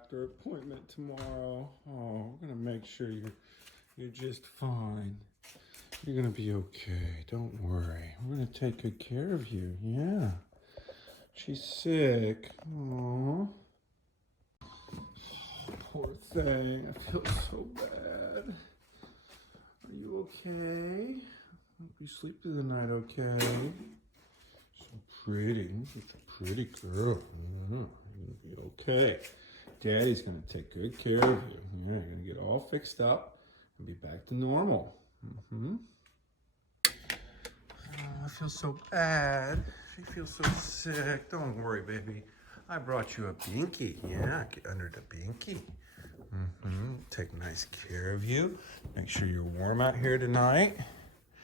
doctor appointment tomorrow. Oh, we're gonna make sure you're just fine. You're gonna be okay. Don't worry. We're gonna take good care of you. Yeah. She's sick. Oh, poor thing. I feel so bad. Are you okay? Hope you sleep through the night okay. So pretty. Such a pretty girl. You're gonna be okay. Daddy's gonna take good care of you. Yeah, you're gonna get all fixed up and be back to normal. Oh, I feel so bad. She feels so sick. Don't worry, baby. I brought you a binky. Yeah, get under the binky. Take nice care of you. Make sure you're warm out here tonight.